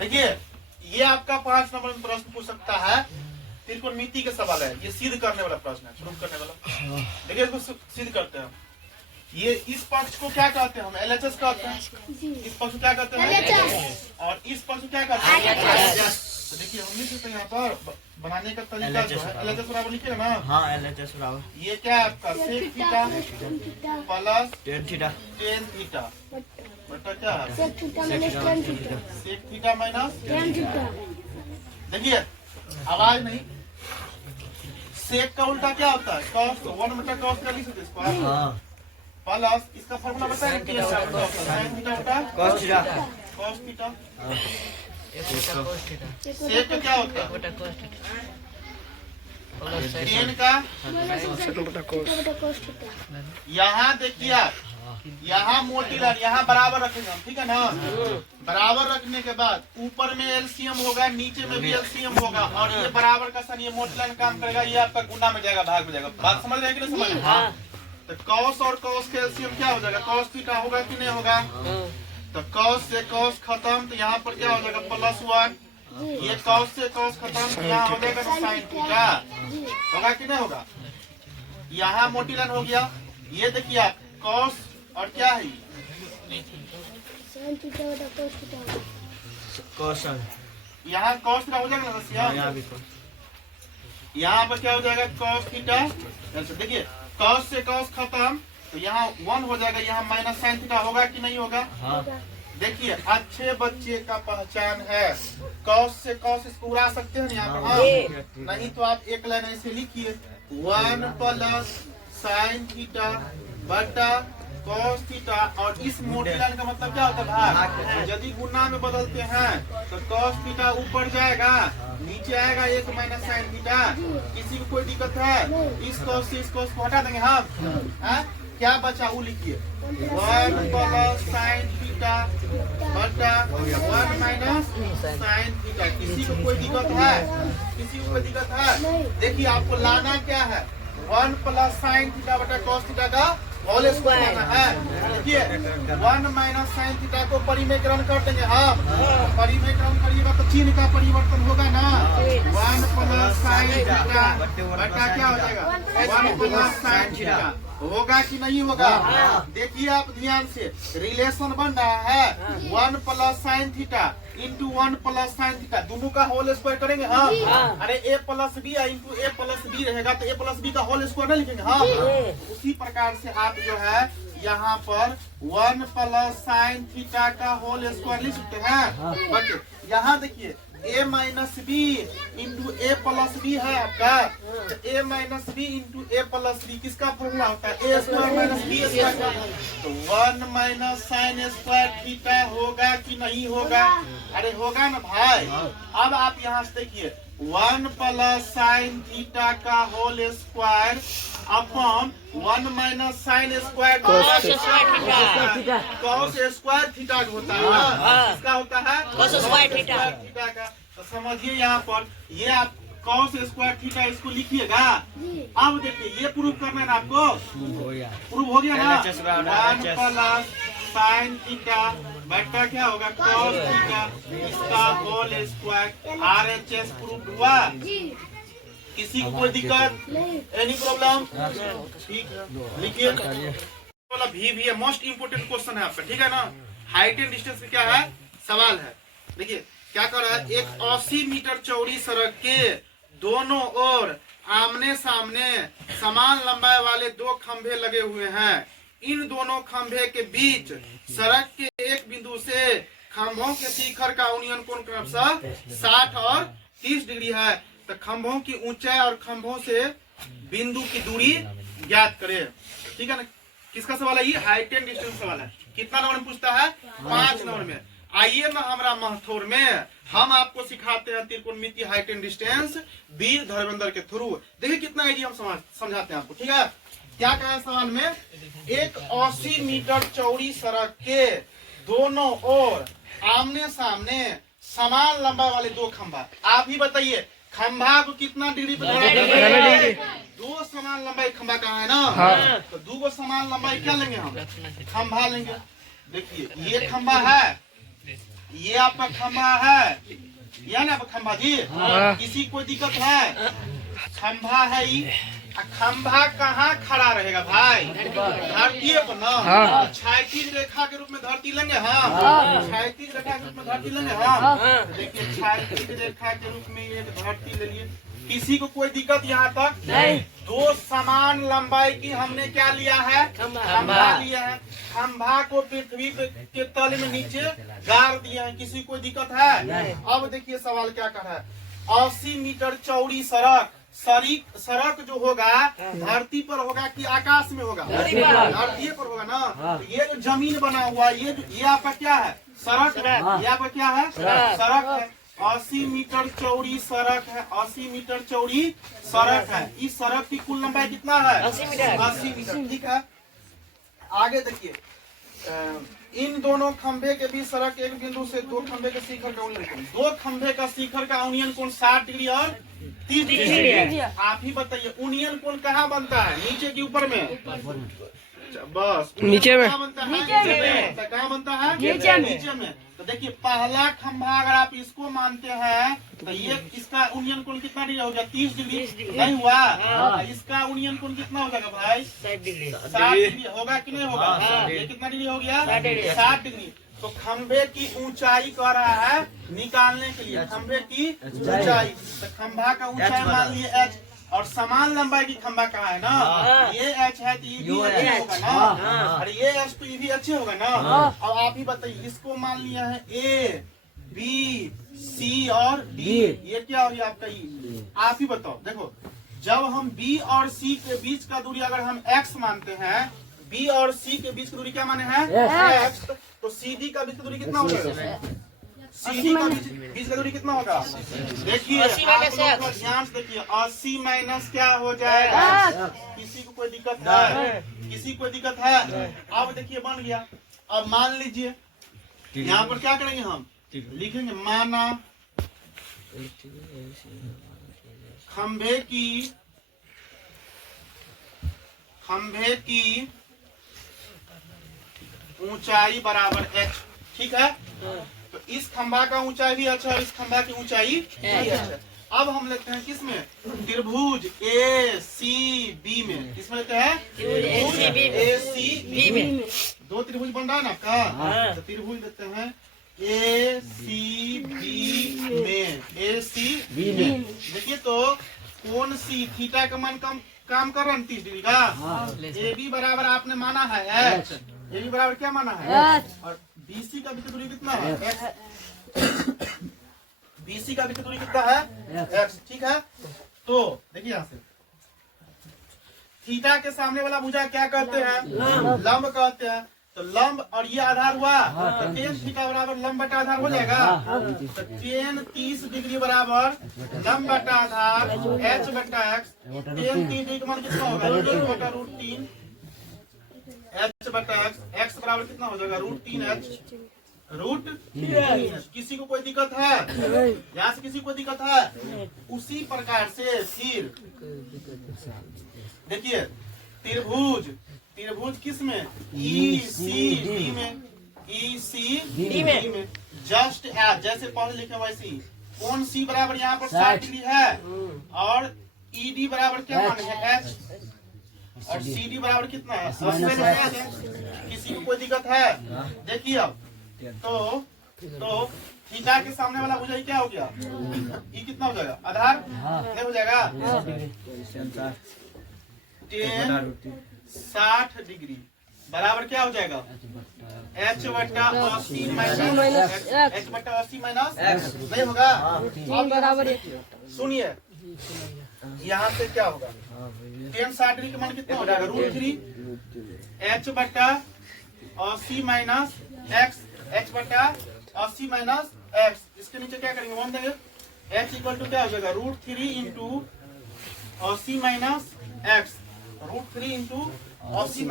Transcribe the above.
देखिए ये आपका 5 नंबर में प्रश्न पूछ सकता है, त्रिकोणमिति के सवाल है, ये सिद्ध करने वाला प्रश्न है, प्रूफ करने वाला। देखिए इसको सिद्ध करते हैं। ये इस पक्ष को क्या कहते हैं हम? LHS कहते हैं। इस पक्ष को क्या कहते हैं? और इस पक्ष को क्या कहते हैं? तो देखिए हम लिख देते हैं यहाँ पर बनाने का तरीका जो है LHS बराबर लिखिए ना। हाँ LHS बराबर ये क्या है आपका sec theta plus tan theta बटा क्या है सेक सेक थीटा माइनस। देखिए आवाज नहीं, सेक का उल्टा क्या होता है? कॉस। 1 बटा कॉस का लिख सकते इसको आप। हाँ प्लस इसका फॉर्मूला बताएं क्या होता है? साइन थीटा बटा cos थीटा कॉस थीटा। सेक सेक का क्या होता है? टेन का। यहाँ देखिए आप, यहाँ मोटी लाइन यहाँ बराबर रखेंगे हम, ठीक है ना? बराबर रखने के बाद ऊपर में एलसीएम होगा, नीचे में भी एलसीएम होगा, और ये बराबर का सन ये मोटी लाइन काम करेगा, ये आपका गुना में जाएगा, भाग में जाएगा। बात समझ रहे हैं कि नहीं समझ रहे? तो कॉस और कॉस के एलसीएम क्या हो जाएगा? कॉस थीटा होगा कि नहीं होगा? तो कॉस से कॉस खत्म, तो यहाँ पर क्या हो जाएगा? +1। ये कॉस से कॉस खत्म, तो यहाँ हो जाएगा साइन थीटा। होगा कि नहीं होगा? यहाँ मोटी लाइन हो गया। ये देखिए आप कॉस और क्या है? cosine यहाँ कॉस थीटा हो जाएगा ना रसिया? यहाँ भी cos यहाँ पर क्या हो जाएगा? Cos theta. देखिए कॉस से कॉस खत्म, तो यहाँ 1 हो जाएगा, यहाँ माइनस साइन थीटा होगा कि नहीं होगा? हाँ देखिए अच्छे बच्चे का पहचान है, कॉस से कॉस इसको उड़ा सकते हैं यहाँ पर। हाँ नहीं तो आप एक लाइन ऐसे लिखिए 1 प्लस साइन थीटा बटा कॉस थीटा, और इस मोटी लाइन का मतलब क्या होता है भाग? यदि गुना में बदलते हैं तो कॉस थीटा ऊपर जाएगा, नीचे आएगा 1 माइनस साइन थीटा। किसी को कोई दिक्कत है? इस कॉस से इस कॉस को हटा देंगे हम। क्या बचा वो लिखिए 1 प्लस साइन थीटा बटा 1 माइनस साइन थीटा। किसी को कोई दिक्कत है? किसी को कोई दिक्कत है? देखिए आपको लाना क्या है? 1 प्लस साइन थीटा बटा कॉस थीटा का होल स्क्वायर लाना है। देखिए 1 माइनस साइन थीटा को परिमेकरण कर देंगे हम। परिमेकरण करिएगा तो चिन्ह का परिवर्तन होगा ना। 1 प्लस साइन थीटा बटा क्या हो जाएगा? 1 प्लस साइन थीटा होगा कि नहीं होगा? देखिए आप ध्यान से, रिलेशन बन रहा है 1 plus sine theta into 1 plus sine theta, दोनों का होल स्क्वायर करेंगे हम। अरे a plus B into a plus B रहेगा, तो a प्लस बी का होल स्क्वायर नहीं लिखेंगे हम। उसी प्रकार से आप जो है यहाँ पर 1 प्लस साइन थीटा का होल स्क्वायर लिख सकते हैं। बट यहाँ देखिए a minus B into a plus B है आपका, तो a minus B into a plus B किसका फॉर्मूला होता है? a square minus B square का। तो 1 माइनस साइन स्क्वायर थीटा होगा कि नहीं होगा? अरे होगा ना भाई। अब आप यहाँ से देखिए 1 प्लस साइन थीटा का whole square upon 1 minus sine square cos square theta होता है ना। किसका होता है? कॉस स्क्वायर थीटा का। तो समझिए यहाँ पर ये आप कॉस स्क्वायर थीटा इसको लिखिएगा। अब देखिए ये प्रूव करना है ना आपको। हो गया प्रूव हो गया ना। LHS बराबर 1 प्लस साइन थीटा बटा क्या होगा? कॉस थीटा, इसका होल स्क्वायर। RHS प्रूव हुआ। किसी को कोई दिक्कत? Any problem? ठीक लिखिए वाला भी है मोस्ट इम्पोर्टेंट क्वेश्चन है आपका, ठीक है ना? हाइट एंड डिस्टेंस में क्या है सवाल है। देखिए क्या कर रहा है? एक 80 मीटर चौड़ी सड़क के दोनों ओर आमने सामने समान लंबाई वाले 2 खंभे लगे हुए हैं। इन दोनों खंभे के बीच सड़क के एक बिंदु से खंभों के शिखर का यूनियन कोण क्रमशः 60 और 30 डिग्री है। तो खंभों की ऊंचाई और खंभों से बिंदु की दूरी ज्ञात करें। ठीक है ना? किसका सवाल है ये? हाइट एंड डिस्टेंस सवाल है। कितना नंबर में पूछता है? 5 नंबर में। आइए ना हमारा महथौर में हम आपको सिखाते हैं त्रिकोणमिति हाइट एंड डिस्टेंस वीर धर्मेंद्र के थ्रू। देखिए कितना इजी हम समझाते हैं आपको। ठीक है? क्या कहा है सवाल में? एक 80 मीटर चौड़ी सड़क के दोनों ओर आमने सामने समान लंबाई वाले 2 खंभा। आप ही बताइए खंभा को कितना डिग्री पे धरा? 2 समान लंबाई खंभा कहाँ है ना। तो 2 समान लंबाई क्या लेंगे हम? खंभा लेंगे। देखिए ये खंभा है ये आपका खंभा है, यह ना आपका खंभा जी। किसी को दिक्कत है? खंभा है ये। खंभा कहाँ खड़ा रहेगा भाई? धरती पर ना। क्षैतिज रेखा के रूप में धरती लेंगे। हाँ, क्षैतिज रेखा के रूप में धरती लेंगे। हाँ, देखिए क्षैतिज रेखा के रूप में एक धरती ले लिए। किसी को कोई दिक्कत यहाँ तक नहीं? दो समान लंबाई की हमने क्या लिया है? खंभा लिया है। खंभा को पृथ्वी के तल में नीचे गाड़ दिया है। किसी को दिक्कत है? अब देखिए सवाल क्या कर रहा है। 80 मीटर चौड़ी सड़क जो होगा धरती पर होगा कि आकाश में होगा? धरती पर होगा ना। तो ये जो जमीन बना हुआ ये आपका क्या है? सड़क है। ये आपका क्या है? सड़क है। 80 मीटर चौड़ी सड़क है। 80 मीटर चौड़ी सड़क है। इस सड़क की कुल लंबाई कितना है? 80 मीटर। ठीक है, आगे देखिए। इन दोनों खंभे के बीच सड़क एक बिंदु से दो खंभे के शिखर का उन्नयन कोण। दो खंभे का शिखर का उन्नयन कोण 60 डिग्री और 30 डिग्री। आप ही बताइए उन्नयन कोण कहाँ बनता है? नीचे के ऊपर में? बस नीचे में बनता है। कहाँ बनता है? नीचे में। तो देखिए पहला खंभा अगर आप इसको मानते हैं तो ये इसका उन्नयन कोण कितना डिग्री हो गया? 30 डिग्री नहीं हुआ? इसका उन्नयन कोण कितना हो जाएगा भाई? 60 डिग्री होगा कि नहीं होगा? ये कितना डिग्री हो गया? 60 डिग्री। तो खंभे की ऊंचाई कह रहा है निकालने के लिए। खंभे की ऊंचाई, तो खंभा का ऊंचाई मान लिए h और समान लंबाई की खंभा कहाँ है ना? ये h है तो ये भी अच्छे होगा ना। और ये h तो ये भी अच्छे होगा ना। अब आप ही बताइए इसको मान लिया है A, B, C और D। ये क्या हो गया आपका? ये आप ही बताओ। देखो जब हम B और C के बीच का दूरी अगर हम x मानते हैं, B और C के बीच की दूरी क्या माने हैं? x। तो CD का बीच की दूरी कितना होगा? CD का बीच का दूरी कितना होगा? देखिए आप लोग ध्यान से देखिए। 80 माइनस क्या हो जाएगा? किसी को कोई दिक्कत है? किसी को दिक्कत है? अब देखिए बन गया। अब मान लीजिए यहाँ पर क्या करेंगे हम? लिखेंगे माना खंभे की ऊंचाई बराबर h। ठीक है, तो इस खंभा का ऊंचाई भी अच्छा है, इस खंभा की ऊंचाई भी अच्छा है। अब हम लेते हैं किसमें? त्रिभुज ACB में। किसमें लेते हैं? ACB में। दो त्रिभुज बन रहा है ना आपका, तो त्रिभुज लेते हैं ACB में। ACB में देखिए तो कौन सी थीटा का मान काम कर रहा है 30 डिग्री का। AB बराबर आपने माना है h। AB बराबर क्या माना है? और BC का भी दूरी कितना है? BC का भी दूरी कितना है? x। ठीक है, तो देखिए यहाँ से थीटा के सामने वाला भुजा क्या कहते हैं? लंब कहते हैं। तो लंब और ये आधार हुआ तो tan थीटा बराबर लंब बटा आधार हो जाएगा। तो tan 30 डिग्री बराबर लंब बटा आधार h बटा x। tan 30 डिग्री का मान कितना होगा? 1 बटा √3 h बटा x बराबर कितना हो जाएगा? √3h। किसी को कोई दिक्कत है? यहाँ से किसी को दिक्कत है? उसी प्रकार से फिर देखिए त्रिभुज किस में? ECD में। ECD में जस्ट एज जैसे पहले लिखे वैसे ही। कौन सी बराबर यहाँ पर 60 डिग्री है और ED बराबर क्या माने हैं? h। और CD बराबर कितना है? 80 में। किसी को कोई दिक्कत है? देखिए अब तो थीटा के सामने वाला भुजा क्या हो गया? ये कितना हो जाएगा? आधार नहीं हो जाएगा? tan 60 डिग्री बराबर क्या हो जाएगा? h बटा 80 माइनस h बटा 80 माइनस नहीं होगा? अब बराबर सुनिए यहाँ से क्या होगा? tan 60 डिग्री का मान कितना हो जाएगा? √3 h बटा 80 माइनस x। h बटा 80 माइनस x। इसके नीचे क्या करेंगे? 1 देंगे। h इक्वल टू क्या हो जाएगा? √3 into 80 minus x। √3 into 80 minus